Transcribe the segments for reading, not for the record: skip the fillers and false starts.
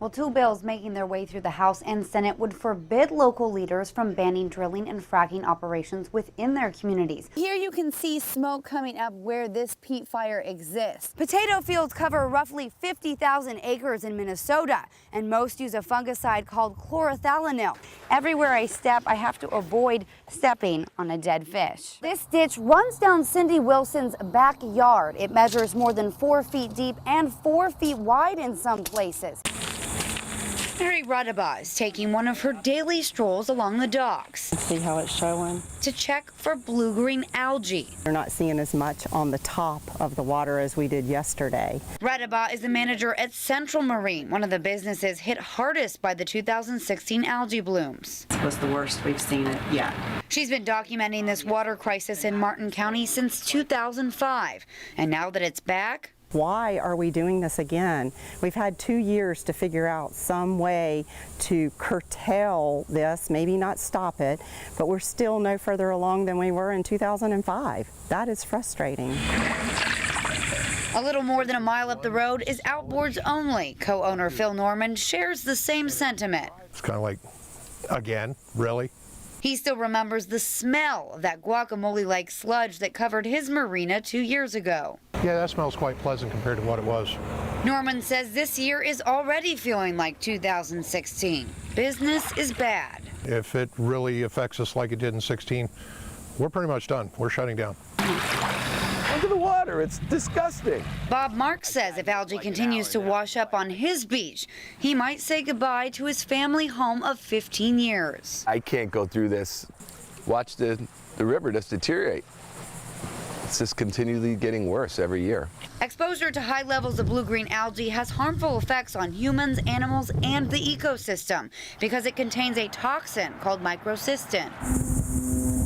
Well, two bills making their way through the House and Senate would forbid local leaders from banning drilling and fracking operations within their communities. Here you can see smoke coming up where this peat fire exists. Potato fields cover roughly 50,000 acres in Minnesota, and most use a fungicide called chlorothalonil. Everywhere I step, I have to avoid stepping on a dead fish. This ditch runs down Cindy Wilson's backyard. It measures more than 4 feet deep and 4 feet wide in some places. Mary Rudaba is taking one of her daily strolls along the docks. See how it's showing? To check for blue-green algae. We're not seeing as much on the top of the water as we did yesterday. Rudaba is the manager at Central Marine, one of the businesses hit hardest by the 2016 algae blooms. It was the worst we've seen it yet. She's been documenting this water crisis in Martin County since 2005, and now that it's back, why are we doing this again? We've had 2 years to figure out some way to curtail this, maybe not stop it, but we're still no further along than we were in 2005. That is frustrating. A little more than a mile up the road is Outboards Only. Co-owner Phil Norman shares the same sentiment. It's kind of like, again, really? He still remembers the smell of that guacamole-like sludge that covered his marina 2 years ago. Yeah, that smells quite pleasant compared to what it was. Norman says this year is already feeling like 2016. Business is bad. If it really affects us like it did in 16, we're pretty much done. We're shutting down. Look at the water, it's disgusting. Bob Marks says if algae continues to wash up on his beach, he might say goodbye to his family home of 15 years. I can't go through this, watch the river just deteriorate. It's just continually getting worse every year. Exposure to high levels of blue-green algae has harmful effects on humans, animals, and the ecosystem because it contains a toxin called microcystin.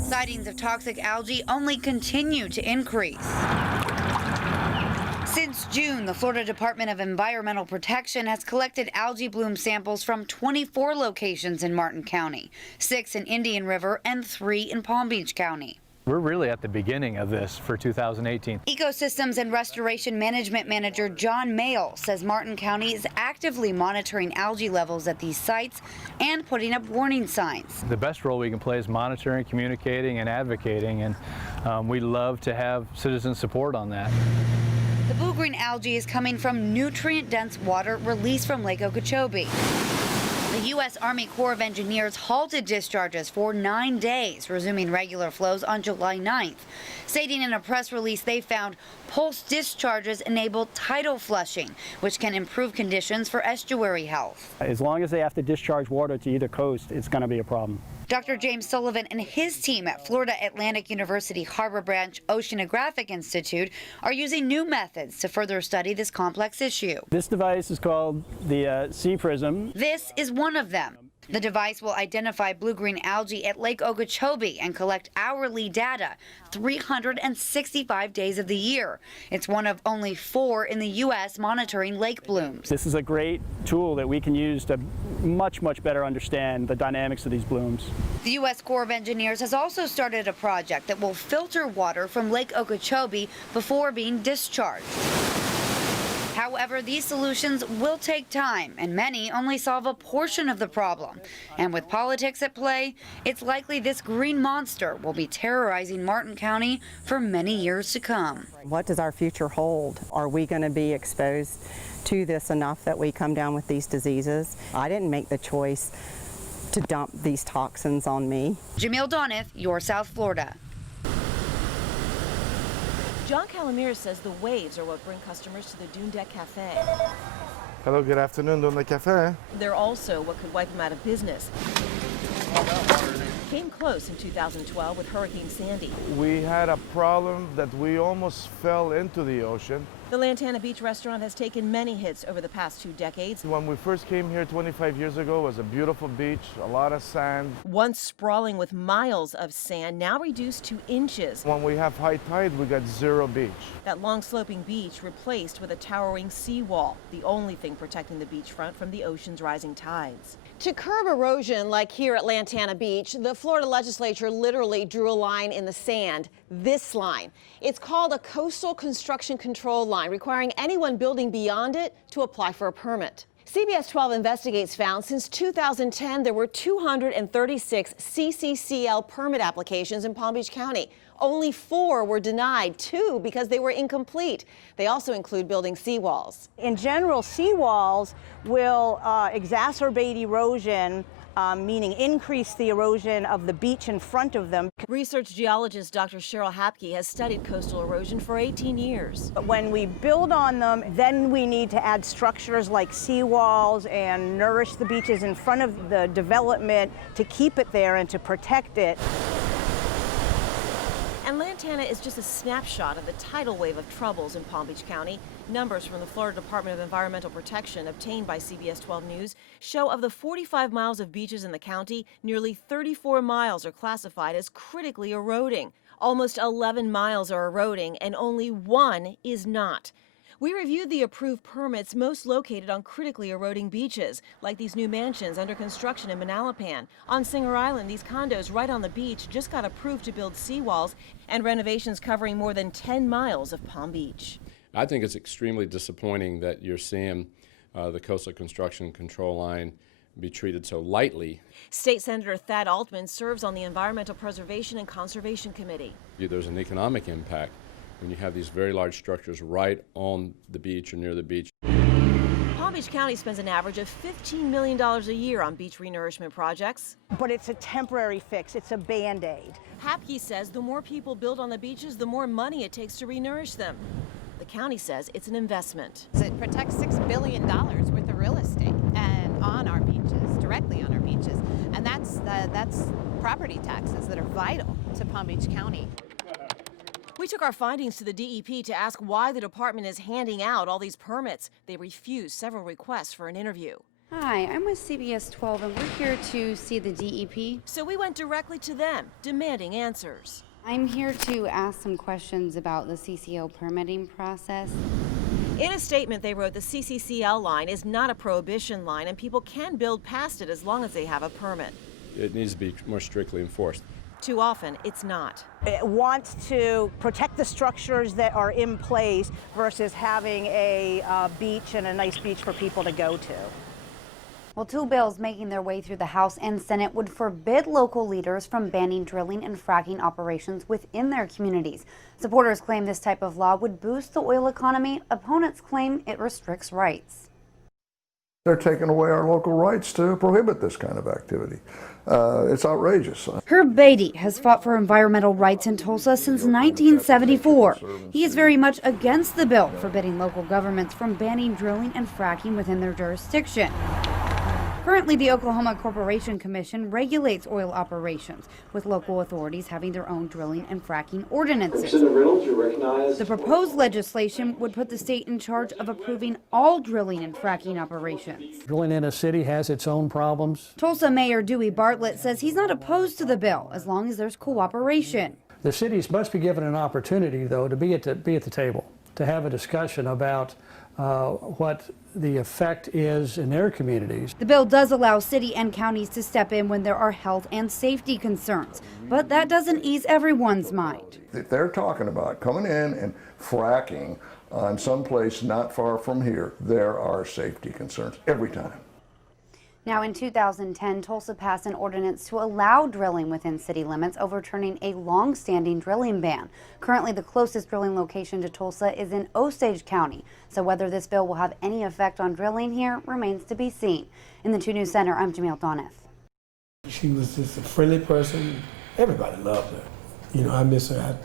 Sightings of toxic algae only continue to increase. Since June, the Florida Department of Environmental Protection has collected algae bloom samples from 24 locations in Martin County, 6 in Indian River, and 3 in Palm Beach County. We're really at the beginning of this for 2018. Ecosystems and Restoration Management Manager John Mayle says Martin County is actively monitoring algae levels at these sites and putting up warning signs. The best role we can play is monitoring, communicating, and advocating, and we love to have citizen support on that. The blue-green algae is coming from nutrient-dense water released from Lake Okeechobee. The U.S. Army Corps of Engineers halted discharges for 9 days, resuming regular flows on July 9th. Stating in a press release they found pulse discharges enable tidal flushing, which can improve conditions for estuary health. As long as they have to discharge water to either coast, it's going to be a problem. Dr. James Sullivan and his team at Florida Atlantic University Harbor Branch Oceanographic Institute are using new methods to further study this complex issue. This device is called the Sea Prism. This is one of them. The device will identify blue-green algae at Lake Okeechobee and collect hourly data 365 days of the year. It's one of only 4 in the U.S. monitoring lake blooms. This is a great tool that we can use to much better understand the dynamics of these blooms. The U.S. Corps of Engineers has also started a project that will filter water from Lake Okeechobee before being discharged. However, these solutions will take time, and many only solve a portion of the problem. And with politics at play, it's likely this green monster will be terrorizing Martin County for many years to come. What does our future hold? Are we going to be exposed to this enough that we come down with these diseases? I didn't make the choice to dump these toxins on me. Jamil Donith, your South Florida. John Calamir says the waves are what bring customers to the Dune Deck Cafe. Hello, good afternoon, Dune Deck Cafe. They're also what could wipe them out of business. Came close in 2012 with Hurricane Sandy. We had a problem that we almost fell into the ocean. The Lantana Beach restaurant has taken many hits over the past 2 decades. When we first came here 25 years ago, it was a beautiful beach, a lot of sand. Once sprawling with miles of sand, now reduced to inches. When we have high tide, we got 0 beach. That long sloping beach replaced with a towering seawall, the only thing protecting the beachfront from the ocean's rising tides. To curb erosion like here at Lantana Beach, the Florida legislature literally drew a line in the sand, this line. It's called a coastal construction control line, requiring anyone building beyond it to apply for a permit. CBS 12 Investigates found since 2010 there were 236 CCCL permit applications in Palm Beach County. Only 4 were denied, 2 because they were incomplete. They also include building seawalls. In general, seawalls will exacerbate erosion, meaning increase the erosion of the beach in front of them. Research geologist Dr. Cheryl Hapke has studied coastal erosion for 18 years. But when we build on them, then we need to add structures like seawalls and nourish the beaches in front of the development to keep it there and to protect it. And Lantana is just a snapshot of the tidal wave of troubles in Palm Beach County. Numbers from the Florida Department of Environmental Protection obtained by CBS 12 News show of the 45 miles of beaches in the county, nearly 34 miles are classified as critically eroding. Almost 11 miles are eroding and only 1 is not. We reviewed the approved permits most located on critically eroding beaches, like these new mansions under construction in Manalapan. On Singer Island, these condos right on the beach just got approved to build seawalls and renovations covering more than 10 miles of Palm Beach. I think it's extremely disappointing that you're seeing the Coastal Construction Control Line be treated so lightly. State Senator Thad Altman serves on the Environmental Preservation and Conservation Committee. There's an economic impact when you have these very large structures right on the beach or near the beach. Palm Beach County spends an average of $15 million a year on beach renourishment projects. But it's a temporary fix. It's a Band-Aid. Hapke says the more people build on the beaches, the more money it takes to renourish them. The county says it's an investment. It protects $6 billion worth of real estate and on our beaches, directly on our beaches. And that's property taxes that are vital to Palm Beach County. We took our findings to the DEP to ask why the department is handing out all these permits. They refused several requests for an interview. Hi, I'm with CBS 12 and we're here to see the DEP. So we went directly to them, demanding answers. I'm here to ask some questions about the CCO permitting process. In a statement they wrote, the CCCL line is not a prohibition line and people can build past it as long as they have a permit. It needs to be more strictly enforced. Too often, it's not. It wants to protect the structures that are in place versus having a beach and a nice beach for people to go to. Well, 2 bills making their way through the House and Senate would forbid local leaders from banning drilling and fracking operations within their communities. Supporters claim this type of law would boost the oil economy. Opponents claim it restricts rights. They're taking away our local rights to prohibit this kind of activity. It's outrageous. Herb Beatty has fought for environmental rights in Tulsa since 1974. He is very much against the bill forbidding local governments from banning drilling and fracking within their jurisdiction. Currently, the Oklahoma Corporation Commission regulates oil operations, with local authorities having their own drilling and fracking ordinances. The proposed legislation would put the state in charge of approving all drilling and fracking operations. Drilling in a city has its own problems. Tulsa Mayor Dewey Bartlett says he's not opposed to the bill as long as there's cooperation. The cities must be given an opportunity, though, to be at the table, to have a discussion about what the effect is in their communities. The bill does allow city and counties to step in when there are health and safety concerns, but that doesn't ease everyone's mind. If they're talking about coming in and fracking on some place not far from here, there are safety concerns every time. Now, in 2010, Tulsa passed an ordinance to allow drilling within city limits, overturning a long-standing drilling ban. Currently, the closest drilling location to Tulsa is in Osage County, so whether this bill will have any effect on drilling here remains to be seen. In the 2 News Center, I'm Jamil Doneth. She was just a friendly person. Everybody loved her. You know, I miss her.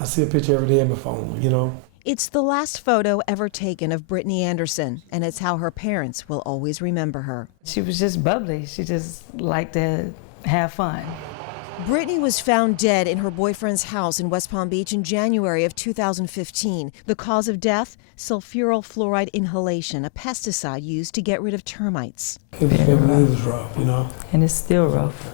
I see a picture every day on my phone, you know. It's the last photo ever taken of Brittany Anderson, and it's how her parents will always remember her. She was just bubbly. She just liked to have fun. Brittany was found dead in her boyfriend's house in West Palm Beach in January of 2015. The cause of death? Sulfuryl fluoride inhalation, a pesticide used to get rid of termites. It was rough, you know. And it's still rough.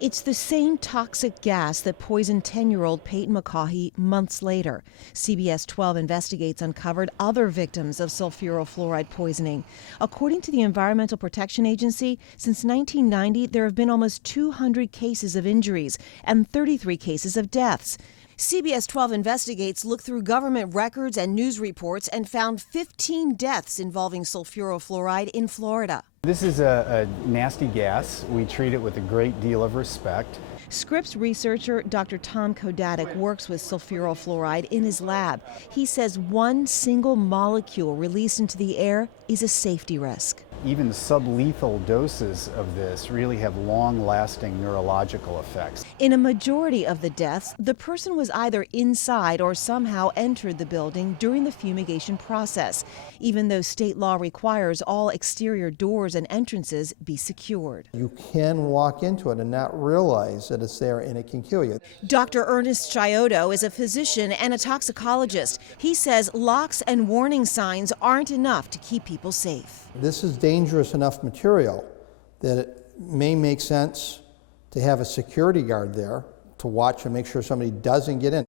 It's the same toxic gas that poisoned 10-year-old Peyton McCaughey months later. CBS 12 Investigates uncovered other victims of sulfuryl fluoride poisoning. According to the Environmental Protection Agency, since 1990, there have been almost 200 cases of injuries and 33 cases of deaths. CBS 12 Investigates looked through government records and news reports and found 15 deaths involving sulfurofluoride in Florida. This is a nasty gas. We treat it with a great deal of respect. Scripps researcher Dr. Tom Kodatic works with sulfurofluoride in his lab. He says one single molecule released into the air is a safety risk. Even sublethal doses of this really have long-lasting neurological effects. In a majority of the deaths, the person was either inside or somehow entered the building during the fumigation process, even though state law requires all exterior doors and entrances be secured. You can walk into it and not realize that it's there and it can kill you. Dr. Ernest Chiodo is a physician and a toxicologist. He says locks and warning signs aren't enough to keep people safe. This is dangerous enough material that it may make sense to have a security guard there to watch and make sure somebody doesn't get in.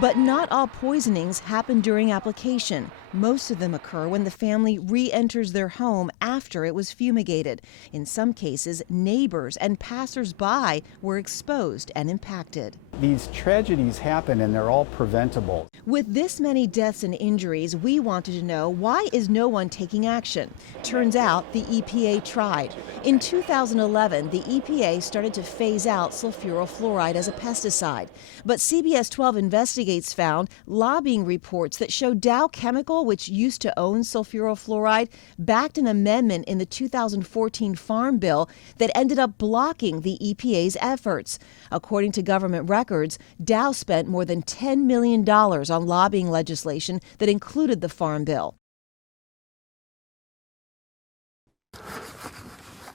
But not all poisonings happen during application. Most of them occur when the family re-enters their home after it was fumigated. In some cases, neighbors and passers-by were exposed and impacted. These tragedies happen and they're all preventable. With this many deaths and injuries, we wanted to know, why is no one taking action? Turns out the EPA tried. In 2011, the EPA started to phase out sulfurofluoride as a pesticide. But CBS 12 Investigates found lobbying reports that show Dow Chemical, which used to own sulfurofluoride, backed an amendment in the 2014 Farm Bill that ended up blocking the EPA's efforts. According to government records, Dow spent more than $10 million on lobbying legislation that included the Farm Bill.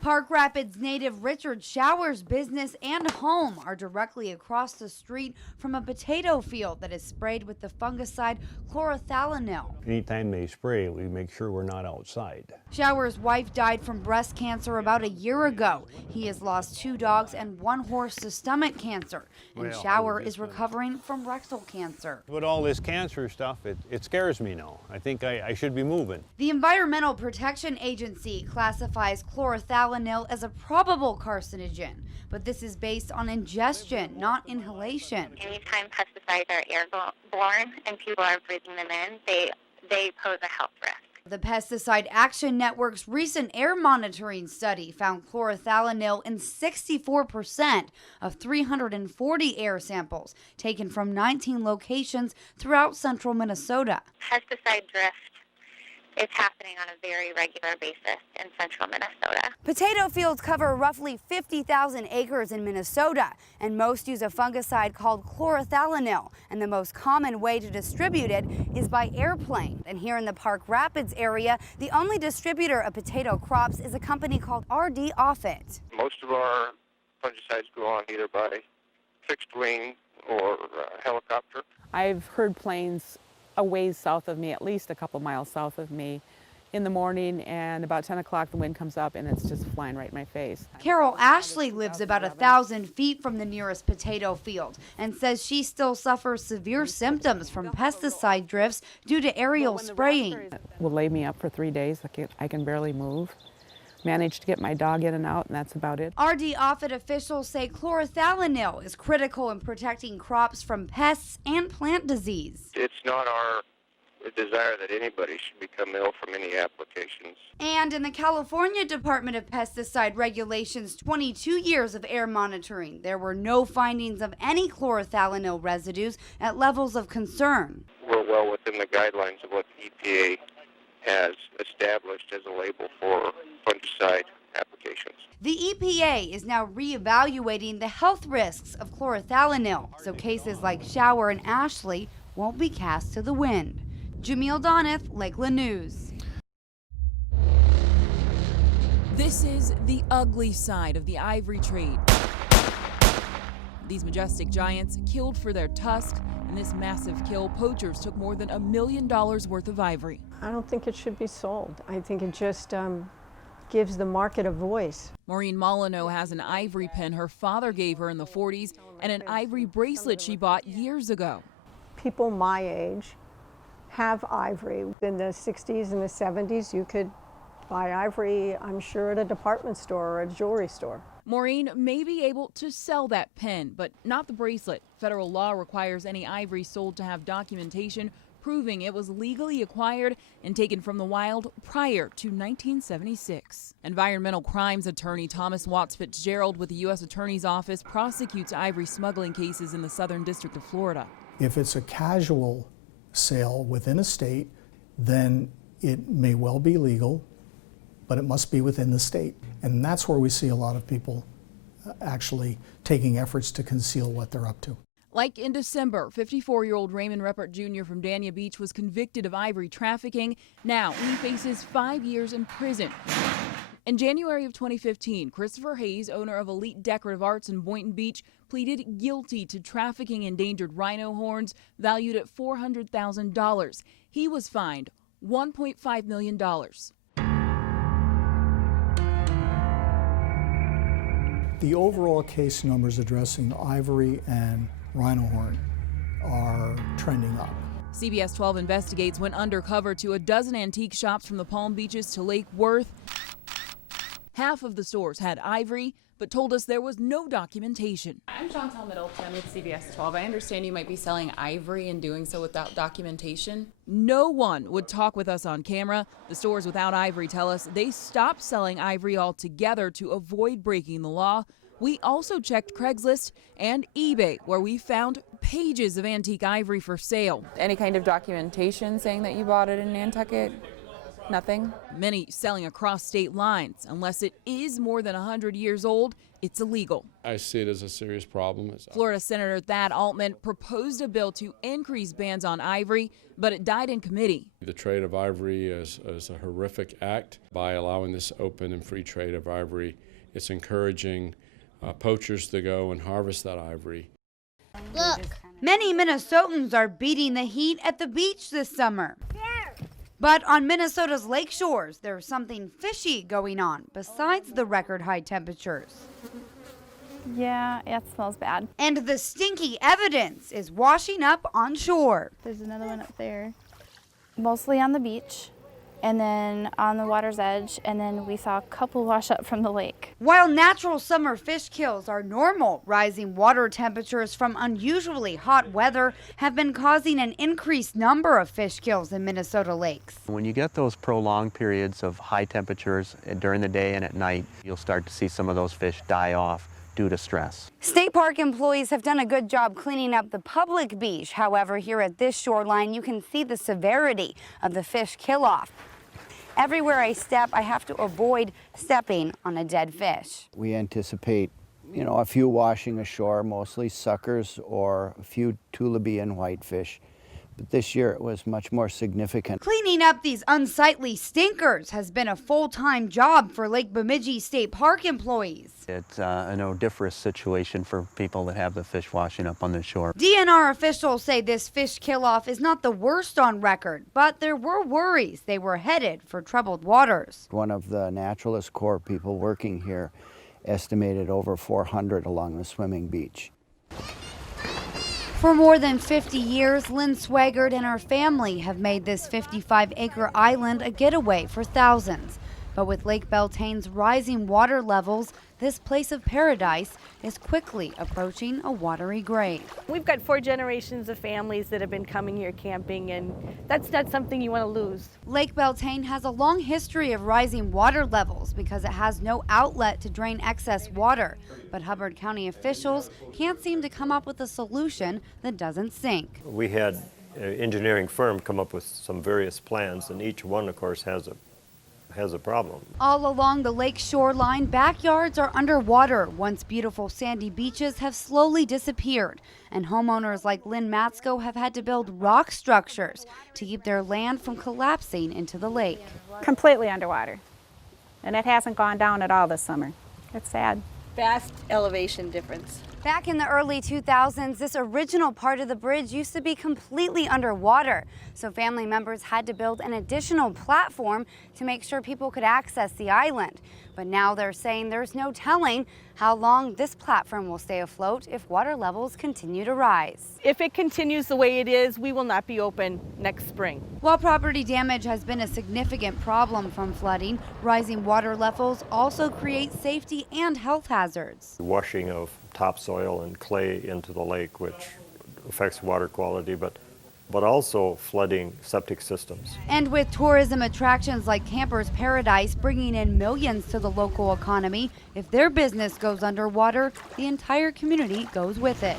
Park Rapids native Richard Shower's business and home are directly across the street from a potato field that is sprayed with the fungicide chlorothalonil. Anytime they spray, we make sure we're not outside. Shower's wife died from breast cancer about a year ago. He has lost 2 dogs and 1 horse to stomach cancer. And Shower is recovering from rectal cancer. With all this cancer stuff, it scares me now. I think I should be moving. The Environmental Protection Agency classifies chlorothalonil as a probable carcinogen, but this is based on ingestion, not inhalation. Anytime pesticides are airborne and people are breathing them in, they pose a health risk. The Pesticide Action Network's recent air monitoring study found chlorothalonil in 64% of 340 air samples taken from 19 locations throughout central Minnesota. Pesticide drift is happening on a very regular basis in central Minnesota. Potato fields cover roughly 50,000 acres in Minnesota, and most use a fungicide called chlorothalonil. And the most common way to distribute it is by airplane. And here in the Park Rapids area, the only distributor of potato crops is a company called RD Offit. Most of our fungicides go on either by fixed wing or helicopter. I've heard planes a ways south of me, at least a couple miles south of me, in the morning, and about 10 o'clock the wind comes up and it's just flying right in my face. Carol Ashley lives about 1,000 feet from the nearest potato field and says she still suffers severe symptoms from pesticide drifts due to aerial spraying. It will lay me up for 3 days. I can barely move. Managed to get my dog in and out, and that's about it. RD Offit officials say chlorothalonil is critical in protecting crops from pests and plant disease. It's not our desire that anybody should become ill from any applications. And in the California Department of Pesticide Regulations' 22 years of air monitoring, there were no findings of any chlorothalonil residues at levels of concern. We're well within the guidelines of what the EPA has established as a label for fungicide applications. The EPA is now reevaluating the health risks of chlorothalonil, so cases like Shower and Ashley won't be cast to the wind. Jamil Donith, Lakeland News. This is the ugly side of the ivory trade. These majestic giants killed for their tusk. In this massive kill, poachers took more than $1 million worth of ivory. I don't think it should be sold. I think it just gives the market a voice. Maureen Molyneux has an ivory pin her father gave her in the 40s and an ivory bracelet she bought years ago. People my age have ivory. In the 60s and the 70s, you could buy ivory, I'm sure, at a department store or a jewelry store. Maureen may be able to sell that pin, but not the bracelet. Federal law requires any ivory sold to have documentation proving it was legally acquired and taken from the wild prior to 1976. Environmental crimes attorney Thomas Watts Fitzgerald with the U.S. Attorney's Office prosecutes ivory smuggling cases in the Southern District of Florida. If it's a casual sale within a state, then it may well be legal, but it must be within the state. And that's where we see a lot of people actually taking efforts to conceal what they're up to. Like in December, 54-year-old Raymond Reppert Jr. from Dania Beach was convicted of ivory trafficking. Now he faces 5 years in prison. In January of 2015, Christopher Hayes, owner of Elite Decorative Arts in Boynton Beach, pleaded guilty to trafficking endangered rhino horns valued at $400,000. He was fined $1.5 million. The overall case numbers addressing ivory and rhino horn are trending up. CBS 12 Investigates went undercover to a dozen antique shops from the Palm Beaches to Lake Worth. Half of the stores had ivory, but told us there was no documentation. I'm Chantal Middleton with CBS 12. I understand you might be selling ivory and doing so without documentation. No one would talk with us on camera. The stores without ivory tell us they stopped selling ivory altogether to avoid breaking the law. We also checked Craigslist and eBay, where we found pages of antique ivory for sale. Any kind of documentation saying that you bought it in Nantucket? Nothing? Many selling across state lines. Unless it is more than 100 years old, it's illegal. I see it as a serious problem. Florida Senator Thad Altman proposed a bill to increase bans on ivory, but it died in committee. The trade of ivory is a horrific act. By allowing this open and free trade of ivory, it's encouraging poachers to go and harvest that ivory. Look, many Minnesotans are beating the heat at the beach this summer. But on Minnesota's lake shores, there's something fishy going on besides the record high temperatures. Yeah, it smells bad. And the stinky evidence is washing up on shore. There's another one up there. Mostly on the beach, and then on the water's edge, and then we saw a couple wash up from the lake. While natural summer fish kills are normal, rising water temperatures from unusually hot weather have been causing an increased number of fish kills in Minnesota lakes. When you get those prolonged periods of high temperatures during the day and at night, you'll start to see some of those fish die off due to stress. State park employees have done a good job cleaning up the public beach. However, here at this shoreline, you can see the severity of the fish kill-off. Everywhere I step, I have to avoid stepping on a dead fish. We anticipate, a few washing ashore, mostly suckers or a few tulabian whitefish. But this year it was much more significant. Cleaning up these unsightly stinkers has been a full-time job for Lake Bemidji State Park employees. It's an odoriferous situation for people that have the fish washing up on the shore. DNR officials say this fish kill-off is not the worst on record, but there were worries they were headed for troubled waters. One of the Naturalist Corps people working here estimated over 400 along the swimming beach. For more than 50 years, Lynn Swagert and her family have made this 55-acre island a getaway for thousands. But with Lake Beltane's rising water levels, this place of paradise is quickly approaching a watery grave. We've got 4 generations of families that have been coming here camping, and that's not something you want to lose. Lake Beltane has a long history of rising water levels because it has no outlet to drain excess water. But Hubbard County officials can't seem to come up with a solution that doesn't sink. We had an engineering firm come up with some various plans, and each one, of course, has a problem. All along the lake shoreline, backyards are underwater. Once beautiful sandy beaches have slowly disappeared, and homeowners like Lynn Matsko have had to build rock structures to keep their land from collapsing into the lake. Completely underwater, and it hasn't gone down at all this summer. It's sad. Vast elevation difference. Back in the early 2000s, this original part of the bridge used to be completely underwater. So family members had to build an additional platform to make sure people could access the island. But now they're saying there's no telling how long this platform will stay afloat if water levels continue to rise. If it continues the way it is, we will not be open next spring. While property damage has been a significant problem from flooding, rising water levels also create safety and health hazards. Washing of topsoil and clay into the lake, which affects water quality, but also flooding septic systems. And with tourism attractions like Campers Paradise bringing in millions to the local economy, if their business goes underwater, the entire community goes with it.